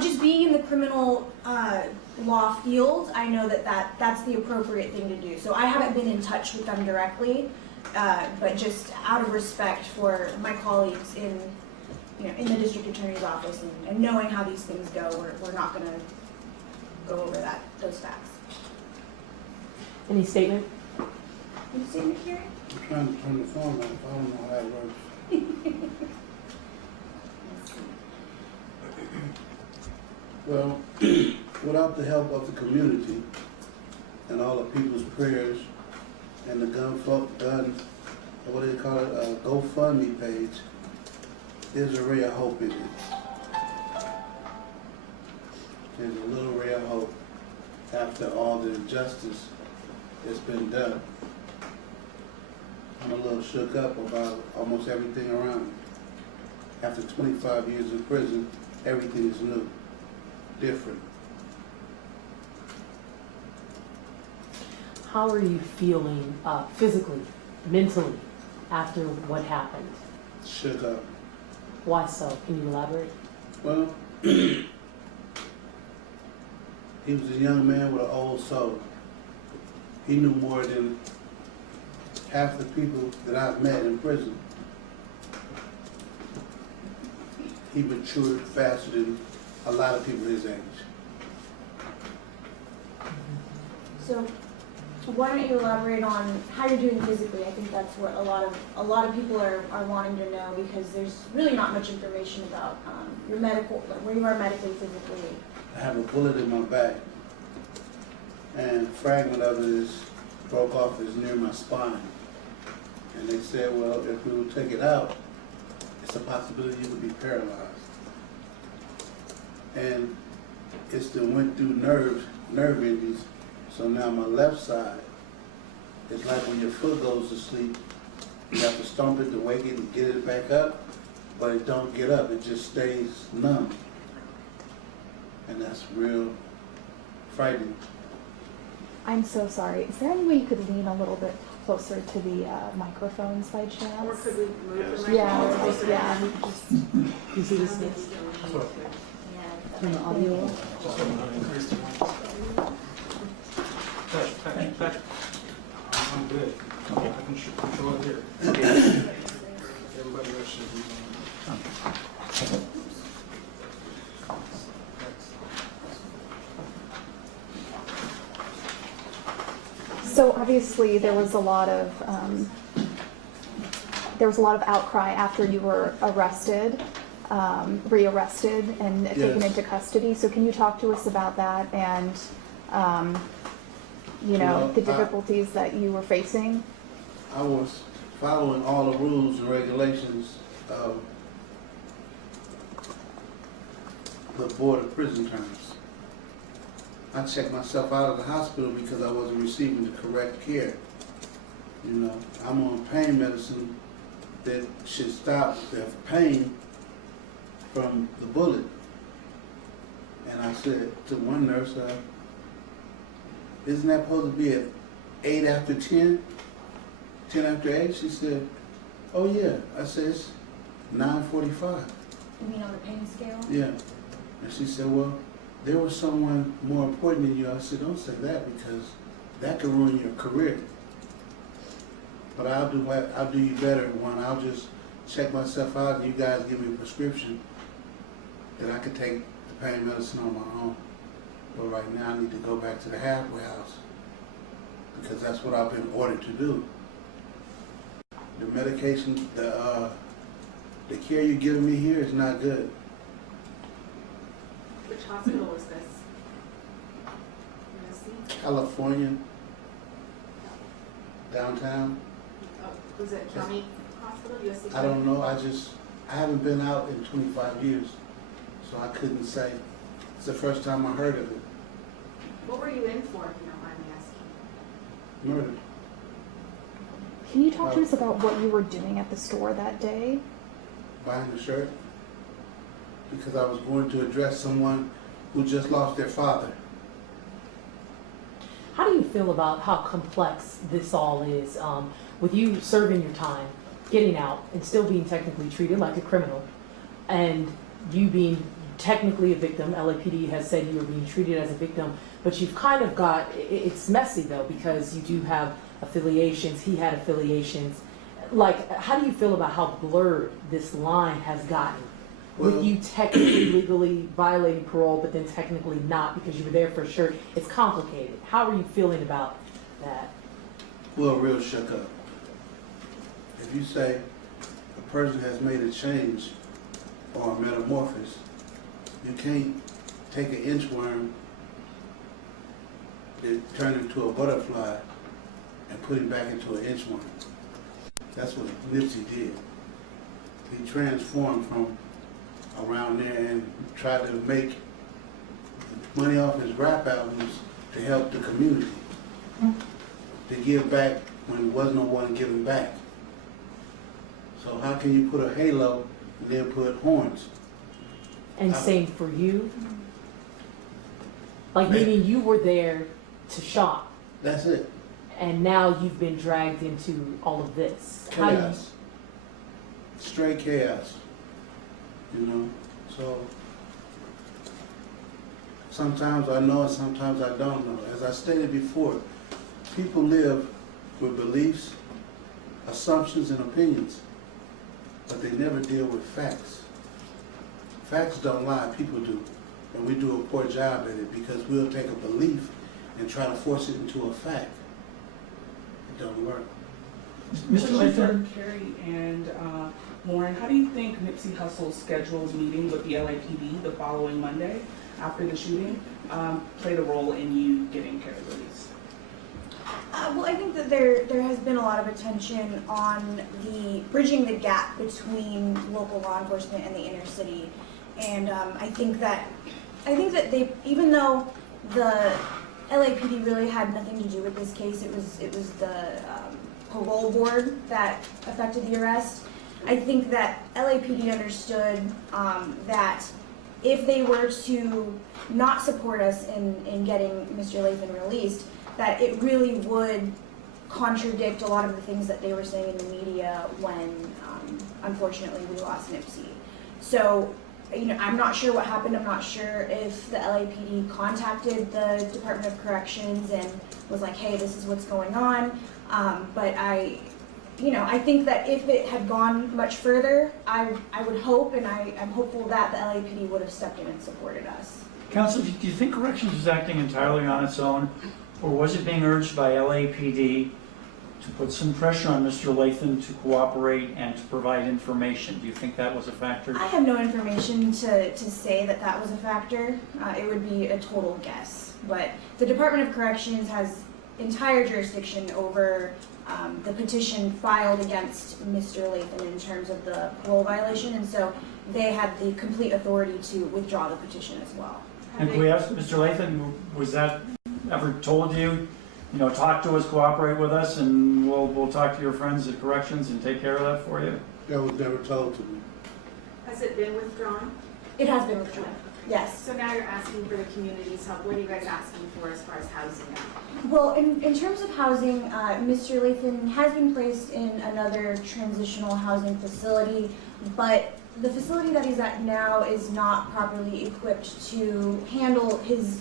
Just being in the criminal law field, I know that's the appropriate thing to do. So I haven't been in touch with them directly, but just out of respect for my colleagues in the district attorney's office and knowing how these things go, we're not going to go over those facts. Any statement? Any statement, Kerry? I'm trying to turn the phone off. I don't know how it works. Well, without the help of the community and all the people's prayers and the what do they call it, GoFundMe page, there's a ray of hope in it. There's a little ray of hope after all the injustice that's been done. I'm a little shook up about almost everything around me. After 25 years in prison, everything is new, different. How are you feeling physically, mentally, after what happened? Shook up. Why so? Can you elaborate? Well, he was a young man with an old soul. He knew more than half the people that I've met in prison. He matured faster than a lot of people his age. So why don't you elaborate on how you're doing physically? I think that's what a lot of people are wanting to know, because there's really not much information about your where you are medically, physically. I have a bullet in my back, and a fragment of it broke off is near my spine. And they said, well, if we would take it out, it's a possibility you would be paralyzed. And it still went through nerve endings. So now my left side, it's like when your foot goes to sleep, you have to stomp it to wake it and get it back up, but it don't get up, it just stays numb. And that's real frightening. I'm so sorry. Is there any way you could lean a little bit closer to the microphones by chance? Or could we move the Yeah, microphone? yeah, we could just You see this next? turn the audio. Patrick. I'm good. I can control it here. Everybody else should be So obviously there was a lot of outcry after you were arrested, rearrested, and taken into custody. So can you talk to us about that and the difficulties that you were facing? I was following all the rules and regulations of the Board of Prison Terms. I checked myself out of the hospital because I wasn't receiving the correct care. I'm on pain medicine that should stop the pain from the bullet. And I said to one nurse, isn't that supposed to be at 8 after 10? 10 after 8? She said, oh yeah. I said, it's 9:45. You mean on the pain scale? Yeah. And she said, well, there was someone more important than you. I said, don't say that, because that could ruin your career. But I'll do you better, one. I'll just check myself out and you guys give me a prescription that I could take the pain medicine on my own. But right now I need to go back to the halfway house because that's what I've been ordered to do. The medication, the care you're giving me here is not good. Which hospital is this? California, downtown. Oh, was it county hospital, USC? I don't know. I haven't been out in 25 years, so I couldn't say. It's the first time I heard of it. What were you in for, if you don't mind me asking? Murder. Can you talk to us about what you were doing at the store that day? Buying a shirt because I was going to address someone who just lost their father. How do you feel about how complex this all is? With you serving your time, getting out, and still being technically treated like a criminal, and you being technically a victim. LAPD has said you were being treated as a victim, but you've kind of got, it's messy though, because you do have affiliations, he had affiliations. Like, how do you feel about how blurred this line has gotten? Well, With you technically legally violating parole, but then technically not because you were there for sure. It's complicated. How are you feeling about that? well, real shook up. If you say a person has made a change or a metamorphosis, you can't take an inchworm that turned into a butterfly and put him back into an inchworm. That's what Nipsey did. He transformed from around there and tried to make money off his rap albums to help the community, to give back when there was no one giving back. So how can you put a halo and then put horns? And same for you? Like, meaning you were there to shop, That's it. and now you've been dragged into all of this. How do you- Chaos. Straight chaos. You know? So sometimes I know and sometimes I don't know. As I stated before, people live with beliefs, assumptions, and opinions, but they never deal with facts. Facts don't lie, people do. And we do a poor job at it because we'll take a belief and try to force it into a fact. It don't work. Mr. Lathan, Kerry and Lauren, how do you think Nipsey Hussle's scheduled meeting with the LAPD the following Monday after the shooting played a role in you getting Kerry released? Well, I think that there has been a lot of attention on bridging the gap between local law enforcement and the inner city, and I think that they, even though the LAPD really had nothing to do with this case, it was the parole board that affected the arrest. I think that LAPD understood that if they were to not support us in getting Mr. Lathan released, that it really would contradict a lot of the things that they were saying in the media when, unfortunately, we lost Nipsey. So, you know, I'm not sure what happened. I'm not sure if the LAPD contacted the Department of Corrections and was like, hey, this is what's going on. But I think that if it had gone much further, I would hope, and I'm hopeful that the LAPD would have stepped in and supported us. Counsel, do you think Corrections was acting entirely on its own, or was it being urged by LAPD to put some pressure on Mr. Lathan to cooperate and to provide information? Do you think that was a factor? I have no information to say that was a factor. It would be a total guess. But the Department of Corrections has entire jurisdiction over the petition filed against Mr. Lathan in terms of the parole violation, and so they had the complete authority to withdraw the petition as well. And can we ask Mr. Lathan, was that ever told you, talk to us, cooperate with us, and we'll talk to your friends at Corrections and take care of that for you? That was never told to me. Has it been withdrawn? It has been withdrawn, yes. So now you're asking for the community's help. What are you guys asking for as far as housing now? Well, in terms of housing, Mr. Lathan has been placed in another transitional housing facility, but the facility that he's at now is not properly equipped to handle his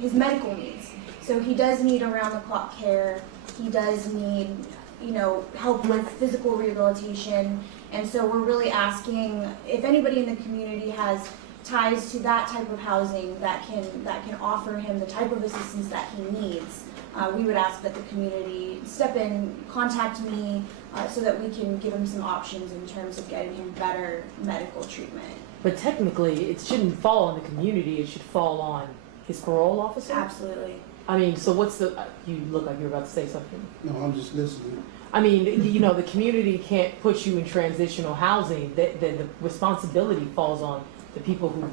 medical needs. So he does need around-the-clock care. He does need, help with physical rehabilitation. And so we're really asking if anybody in the community has ties to that type of housing that can offer him the type of assistance that he needs. We would ask that the community step in, contact me, so that we can give him some options in terms of getting him better medical treatment. But technically, it shouldn't fall on the community, it should fall on his parole officer? Absolutely. I mean, so what's you look like you're about to say something. No, I'm just listening. I mean, the community can't put you in transitional housing. The responsibility falls on the people who,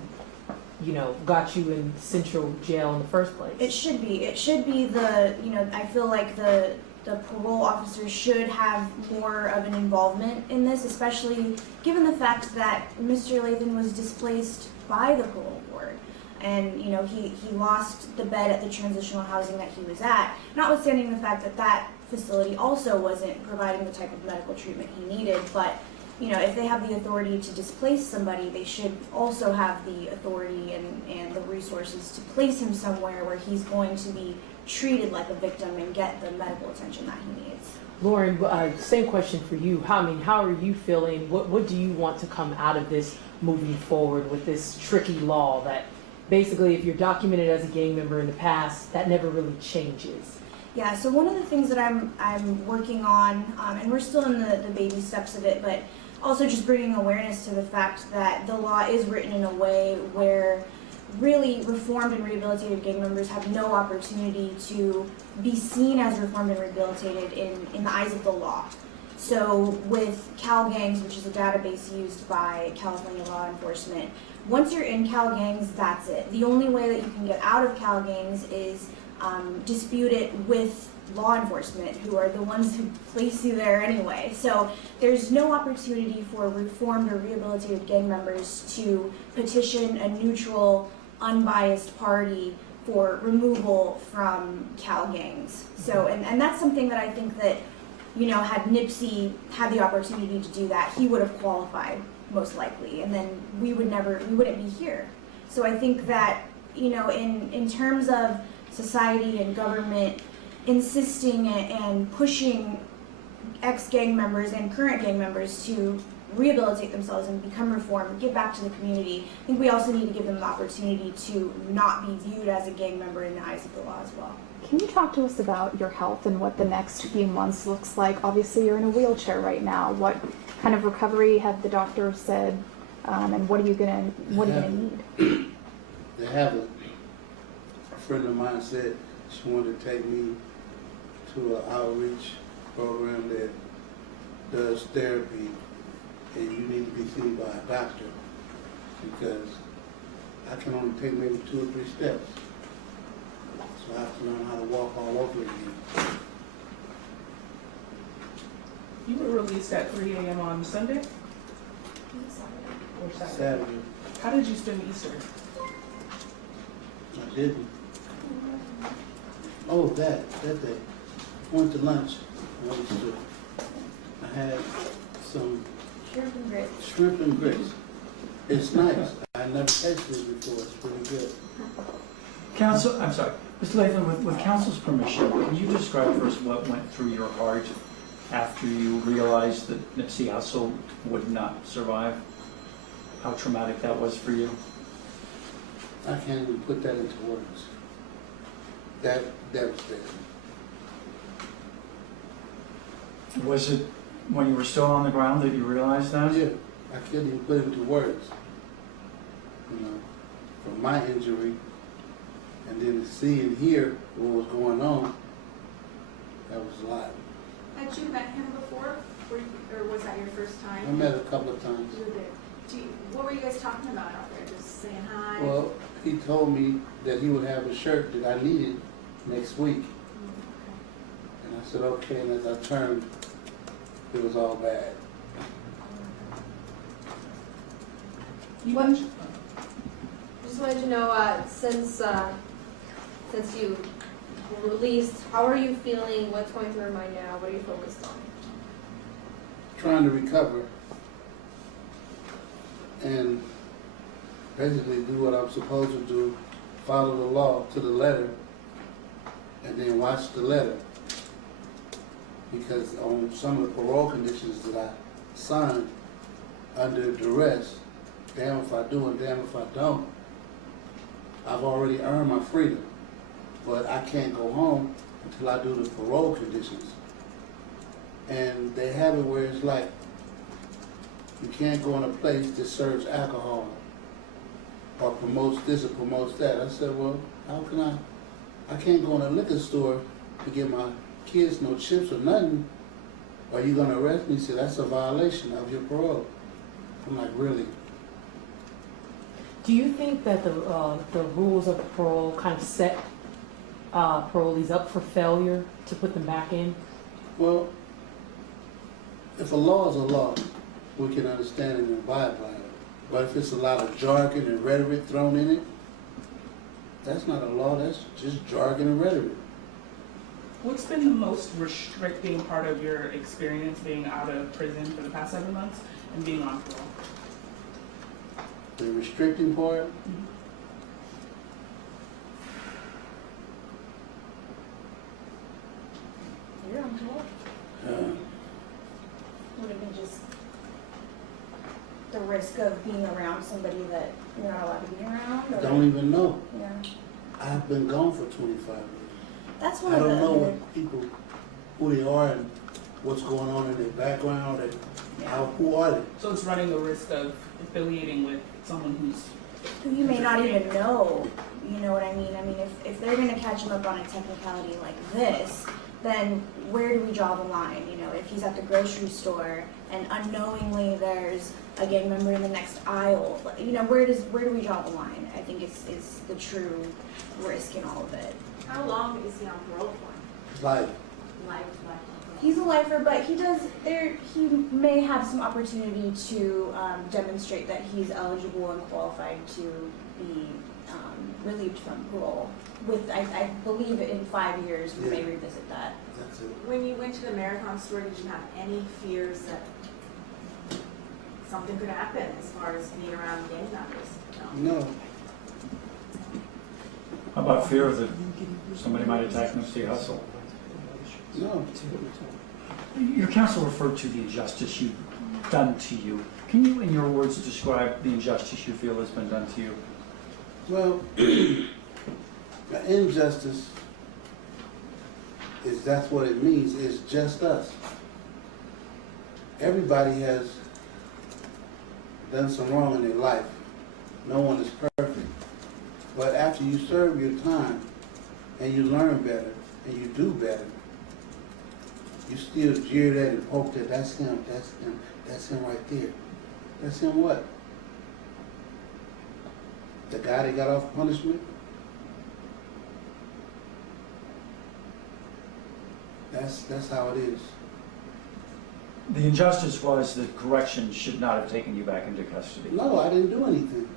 got you in central jail in the first place. It should be. It should be I feel like the parole officer should have more of an involvement in this, especially given the fact that Mr. Lathan was displaced by the parole board. And, he lost the bed at the transitional housing that he was at, notwithstanding the fact that that facility also wasn't providing the type of medical treatment he needed. But if they have the authority to displace somebody, they should also have the authority and the resources to place him somewhere where he's going to be treated like a victim and get the medical attention that he needs. Lauren, same question for you. How are you feeling? What do you want to come out of this moving forward with this tricky law that basically if you're documented as a gang member in the past, that never really changes? Yeah, so one of the things that I'm working on, and we're still in the baby steps of it, but also just bringing awareness to the fact that the law is written in a way where really reformed and rehabilitated gang members have no opportunity to be seen as reformed and rehabilitated in the eyes of the law. So with Cal Gangs, which is a database used by California law enforcement, once you're in Cal Gangs, that's it. The only way that you can get out of Cal Gangs is dispute it with law enforcement, who are the ones who place you there anyway. So there's no opportunity for reformed or rehabilitated gang members to petition a neutral, unbiased party for removal from Cal Gangs. So, and that's something that I think that, had Nipsey had the opportunity to do that, he would have qualified most likely, and then we wouldn't be here. So I think that, in terms of society and government insisting and pushing ex-gang members and current gang members to rehabilitate themselves and become reformed, give back to the community, I think we also need to give them the opportunity to not be viewed as a gang member in the eyes of the law as well. Can you talk to us about your health and what the next few months looks like? Obviously, you're in a wheelchair right now. What kind of recovery have the doctors said, and what are you gonna need? They have a friend of mine said she wanted to take me to an outreach program that does therapy, and you need to be seen by a doctor because I can only take maybe 2 or 3 steps. So I have to learn how to walk all over again. You were released at 3 a.m. on Sunday? Or Saturday? Saturday, How did you spend Easter? I didn't. Oh, that day. Went to lunch. I had some Shrimp and grits. shrimp and grits. It's nice. I never tasted it before. It's pretty good. Counsel, I'm sorry, Mr. Lathan, with council's permission, can you describe for us what went through your heart after you realized that Nipsey Hussle would not survive? How traumatic that was for you? I can't even put that into words. That devastating. Was it when you were still on the ground that you realized that? Yeah, I can't even put it into words. From my injury, and then to see and hear what was going on, that was a lot. Had you met him before, or was that your first I time? met a couple of times. You were there. What were you guys talking about out there? Just saying hi? Well, he told me that he would have a shirt that I needed next week. And I said, okay, and as I turned, it was all bad. What? Just wanted to know, since you were released, how are you feeling? What's going through your mind now? What are you focused on? Trying to recover and basically do what I'm supposed to do, follow the law to the letter, and then watch the letter. Because on some of the parole conditions that I signed under duress, damn if I do and damn if I don't, I've already earned my freedom. But I can't go home until I do the parole conditions. And they have it where it's like, you can't go in a place that serves alcohol or promotes this or promotes that. I said, well, how can I can't go in a liquor store to get my kids no chips or nothing. Are you gonna arrest me? He said, that's a violation of your parole. I'm like, really? Do you think that the rules of parole kind of set parolees up for failure to put them back in? Well, if a law is a law, we can understand it and abide by it. But if it's a lot of jargon and rhetoric thrown in it, that's not a law, that's just jargon and rhetoric. What's been the most restricting part of your experience being out of prison for the past 7 months? and being on parole? The restricting part, You're on parole. Would it be just the risk of being around somebody that you're not allowed to be around? Or? don't even know. Yeah. I've been gone for 25 years. That's one I of don't the. know what people, who they are and what's going on in their background and who are they? So it's running the risk of affiliating with someone who's Who you may not even know. You know what I mean? I mean, if they're going to catch him up on a technicality like this, then where do we draw the line? You know, if he's at the grocery store and unknowingly there's a gang member in the next aisle, you know, where do we draw the line? I think is the true risk in all of it. How long is he on parole for? Like, Life. He's a lifer, but he may have some opportunity to demonstrate that he's eligible and qualified to be relieved from parole. I believe in 5 years we may revisit that. that's it. When you went to the marathon store, did you have any fears that something could happen as far as being around gang members? No. How about fear that somebody might attack Nipsey Hussle? No. Your counsel referred to the injustice you've done to you. Can you, in your words, describe the injustice you feel has been done to you? Well, the injustice that's what it means. It's just us. Everybody has done some wrong in their life. No one is perfect. But after you serve your time and you learn better and you do better, you still jeer that and poke that that's him right there. That's him what? The guy that got off punishment? That's how it is. The injustice was that corrections should not have taken you back into custody. No, I didn't do anything.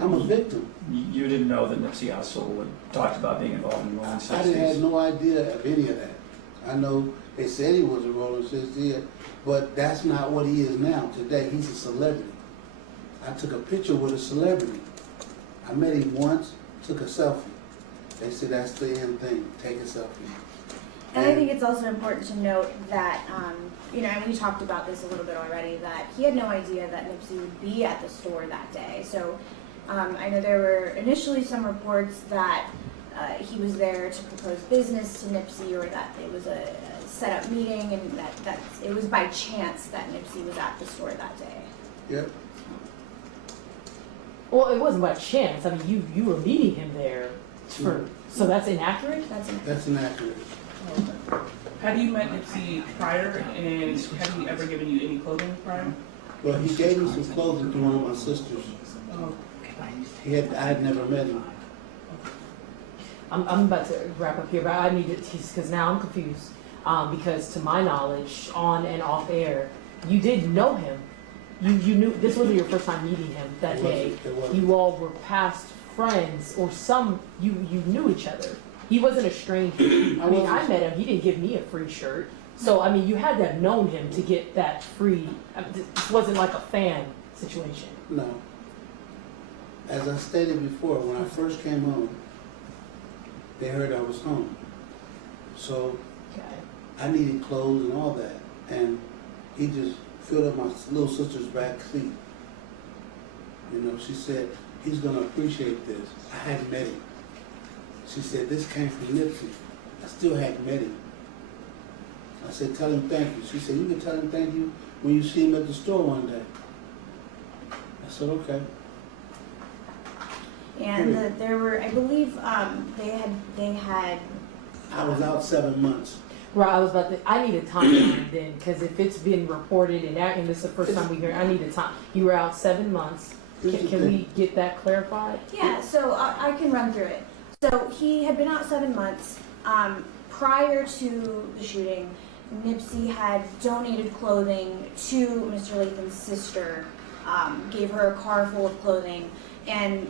I'm a victim. You didn't know that Nipsey Hussle had talked about being involved in Rolling 60s. I didn't have no idea of any of that. I know they said he was a Rolling 60s, but that's not what he is now. Today, he's a celebrity. I took a picture with a celebrity. I met him once, took a selfie. They said that's the end thing, take a selfie. And I think it's also important to note that, you know, and we talked about this a little bit already, that he had no idea that Nipsey would be at the store that day. So I know there were initially some reports that he was there to propose business to Nipsey, or that it was a set-up meeting, and that it was by chance that Nipsey was at the store that day. Yep. Well, it wasn't by chance. I mean, you were meeting him there so that's inaccurate? That's inaccurate. Have you met Nipsey prior, and have he ever given you any clothing prior? Well, he gave me some clothing to one of my sisters. Oh, I had never met him. I'm about to wrap up here, but I need to tease because now I'm confused. Because to my knowledge, on and off air, you did know him. You knew this wasn't your first time meeting him that day. It wasn't. You all were past friends, or you knew each other. He wasn't a stranger. I met him. He didn't give me a free shirt. So I mean, you had to have known him to get that free. This wasn't like a fan situation. No. As I stated before, when I first came home, they heard I was home. So Okay. I needed clothes and all that. And he just filled up my little sister's back seat. You know, she said, he's going to appreciate this. I hadn't met him. She said, this came from Nipsey. I still hadn't met him. I said, tell him thank you. She said, you can tell him thank you when you see him at the store one day. I said, okay. And there were, I believe, they had. I was out 7 months. Right, I was about to. I need a timeline then, because if it's been reported and this is the first time we hear, I need a time. You were out 7 months. Can we get that clarified? Yeah, so I can run through it. So he had been out 7 months. Prior to the shooting, Nipsey had donated clothing to Mr. Lathan's sister, gave her a car full of clothing, and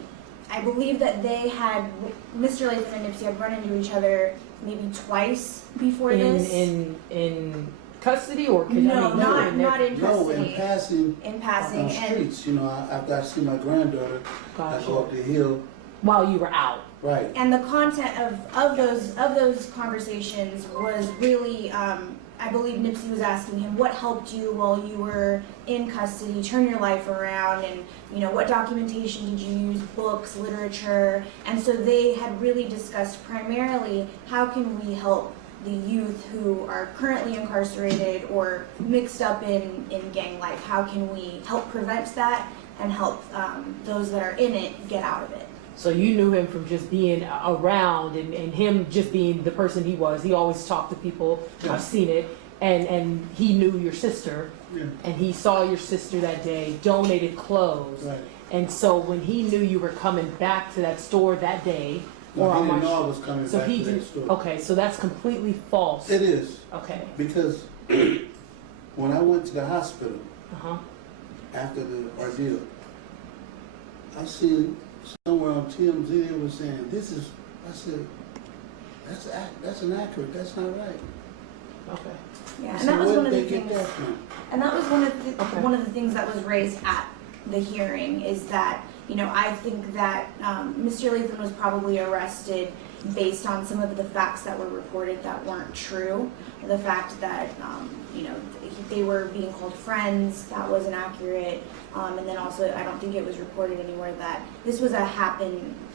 I believe that Mr. Lathan and Nipsey had run into each other maybe twice before this. In custody or could No, I mean, you were not there- not in No, custody. in passing, In passing, on and streets, you know, after I see my granddaughter, I Gotcha. go up the hill, while you were out. right. and the content of those conversations was really, I believe Nipsey was asking him what helped you while you were in custody, turn your life around, and you know what documentation did you use, books, literature, and so they had really discussed primarily how can we help the youth who are currently incarcerated or mixed up in gang life. How can we help prevent that and help those that are in it get out of it? So you knew him from just being around and him just being the person he was. He always talked to people. Yeah. I've seen it. And he knew your sister. Yeah. And he saw your sister that day, donated clothes. Right. And so when he knew you were coming back to that store that day, No, or he on didn't March, know I was coming so back he to that did, store. okay, so that's completely false. It is, Okay. because when I went to the hospital Uh-huh. after the ordeal, I seen somewhere on TMZ they were saying, this is, I said, that's inaccurate, that's not right. Okay. Yeah, I and said, that was where one of did the they get things. that from? And that was Okay. one of the things that was raised at the hearing is that, you know, I think that Mr. Lathan was probably arrested based on some of the facts that were reported that weren't true. The fact that, you know, they were being called friends, that wasn't accurate. And then also, I don't think it was reported anywhere that this was a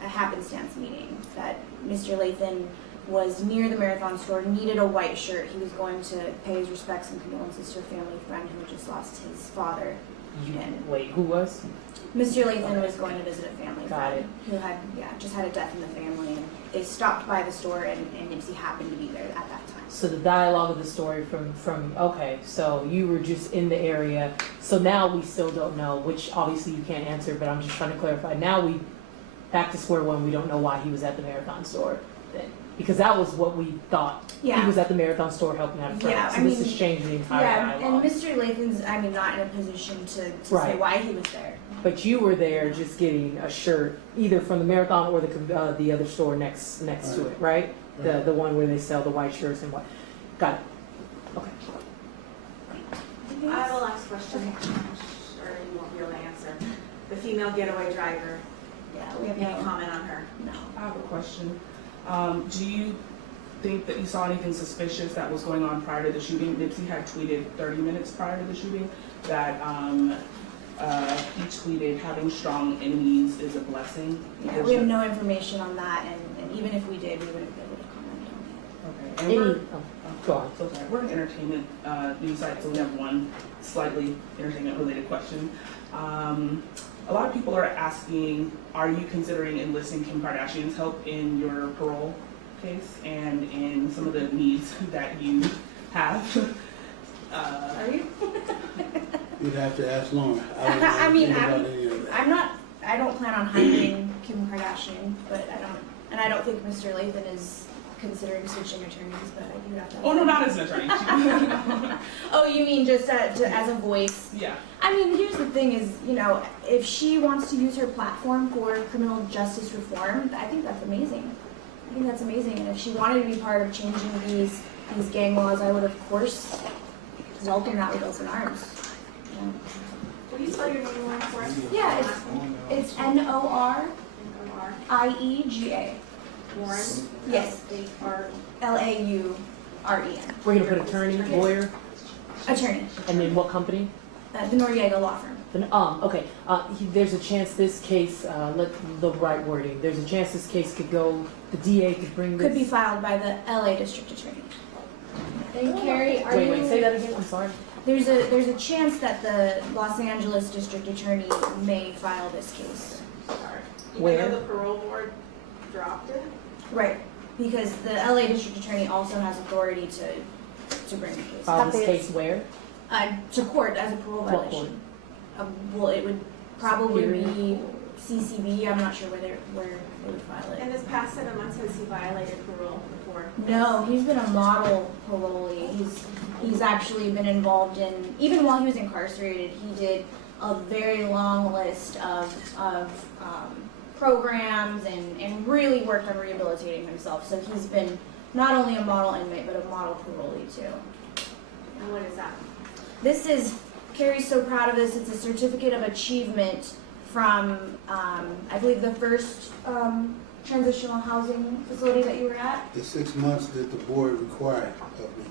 happenstance meeting, that Mr. Lathan was near the Marathon store, needed a white shirt. He was going to pay his respects and condolences to a family friend who had just lost his father. And Wait, who was? Mr. Lathan was going to visit a family Got friend who had, just had a death in the family. And they stopped by the store, and Nipsey happened to be there at that time. So the dialogue of the story from okay, so you were just in the area. So now we still don't know, which obviously you can't answer, but I'm just trying to clarify. Now we back to square one. We don't know why he was at the Marathon store then, because that was what we thought. Yeah. He was at the Marathon store helping out a friend. Yeah, so I this mean, has changed the entire Yeah, dialogue. and Mr. Lathan's, not in a position to say Right. why he was there. But you were there just getting a shirt, either from the Marathon or the other store next to it, right? Right. The one where they sell the white shirts and what. Got it. Okay. I have a last question, I'm sure you won't be able to answer. The female getaway driver, Yeah, we have any no, comment on her? no. I have a question. Do you think that you saw anything suspicious that was going on prior to the shooting? Nipsey had tweeted 30 minutes prior to the shooting that he tweeted, having strong enemies is a blessing. Yeah, we have no information on that, and even if we did, we wouldn't be able to comment on Okay. And we're, Go on. so sorry, we're an entertainment news site, so we have one slightly entertainment related question. A lot of people are asking, are you considering enlisting Kim Kardashian's help in your parole case and in some of the needs that you have? it. Are you? You'd have to ask Lauren. I don't know mean, anything about any of that. I don't plan on hiring Kim Kardashian, but I don't think Mr. Lathan is considering switching attorneys, but I do have to. Oh, no, not as an attorney. Oh, you mean just as a voice? Yeah. I mean, here's the thing is, you know, if she wants to use her platform for criminal justice reform, I think that's amazing. I think that's amazing. And if she wanted to be part of changing these gang laws, I would, of course, welcome that with open arms. Yeah, Will you spell your name for us? Yeah, it's Noriega. N-O-R, Warren? Yes, R. Lauren. We're gonna put attorney, lawyer, Attorney, and then what company? the Noriega Law Firm. Then, okay. There's a chance this case, let the right wording. There's a chance this case could go. The DA could bring this. Could be filed by the LA District Attorney. And Kerry, are Wait, you? say that again. I'm sorry. There's a chance that the Los Angeles District Attorney may file this case. Where? Even though the parole board dropped it? Right, because the LA District Attorney also has authority to bring the case. File this case where? To court as a parole What court? violation. Well, it would probably Superior? be CCB, I'm not sure where they would file it. In this past 7 months, has he violated parole before? No, he's been a model parolee. He's actually been involved in, even while he was incarcerated, he did a very long list of programs and really worked on rehabilitating himself. So he's been not only a model inmate, but a model parolee too. And what is that? This is, Kerry's so proud of this, it's a certificate of achievement from, I believe the first transitional housing facility that you were at. The 6 months that the board required of me.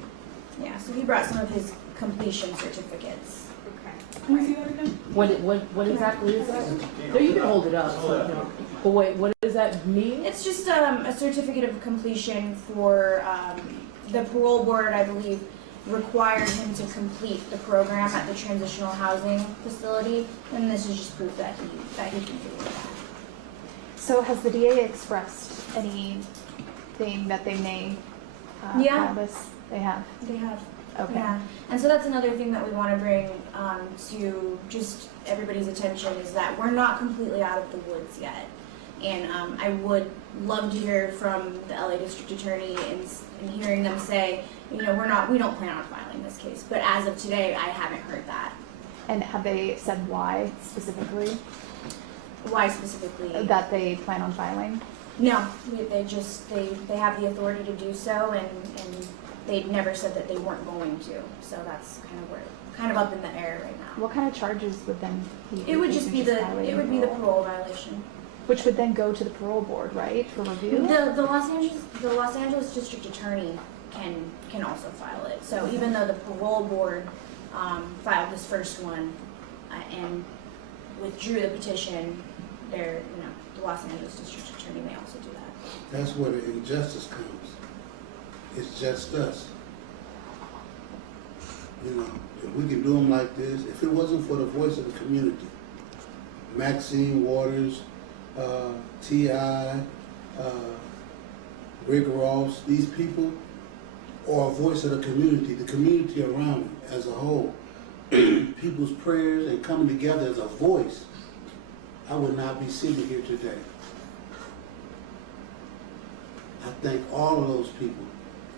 Yeah, so he brought some of his completion certificates. Okay. Can we see that again? What exactly is that? No, you can hold it up. So, you know. But wait, what does that mean? It's just a certificate of completion for the parole board, I believe, required him to complete the program at the transitional housing facility, and this is just proof that he completed that. So has the DA expressed anything that they may Yeah. file this? They have. They have. Okay. Yeah, and so that's another thing that we want to bring to just everybody's attention is that we're not completely out of the woods yet. And I would love to hear from the LA District Attorney and hearing them say, you know, we don't plan on filing this case. But as of today, I haven't heard that. And have they said why specifically Why specifically? that they plan on filing? No, they have the authority to do so, and they never said that they weren't going to. So that's kind of up in the air right now. What kind of charges would then be? It would just be the violating parole violation. which would then go to the parole board, right, for review? The Los Angeles District Attorney can also file it. So even though the parole board filed this first one and withdrew the petition, the Los Angeles District Attorney may also do that. That's where the injustice comes. It's just us. You know, if we can do them like this, if it wasn't for the voice of the community, Maxine Waters, T.I., Rick Ross, these people are a voice of the community around them as a whole. People's prayers and coming together as a voice, I would not be sitting here today. I thank all of those people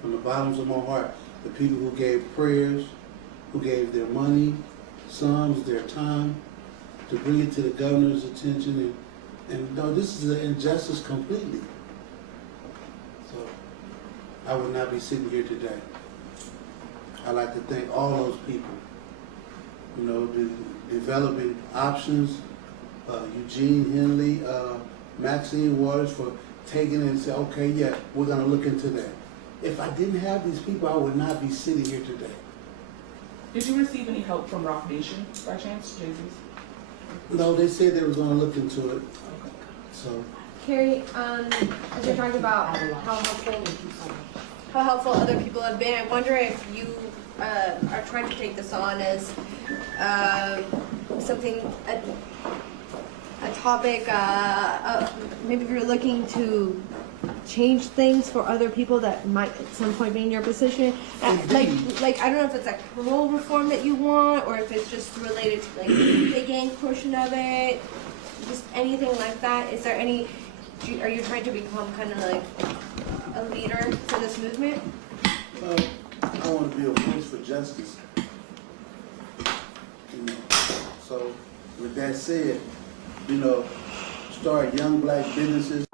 from the bottoms of my heart, the people who gave prayers, who gave their money, some their time, to bring it to the governor's attention. And no, this is an injustice completely. So I would not be sitting here today. I'd like to thank all those people, you know, developing options, Eugene Henley, Maxine Waters for taking it and saying, okay, yeah, we're gonna look into that. If I didn't have these people, I would not be sitting here today. Did you receive any help from Rock Nation by chance, Jay-Z's? No, they said they were gonna look into it, so. Carrie, as you're talking about how helpful other people have been, I wonder if you are trying to take this on as something, a topic, maybe if you're looking to change things for other people that might at some point be in your position. Like I don't know if it's like parole reform that you want, or if it's just related to like the gang portion of it, just anything like that. Is there any? Are you trying to become kind of like a leader for this movement? Well, I want to be a voice for justice. You know, so with that said, you know, start young black businesses.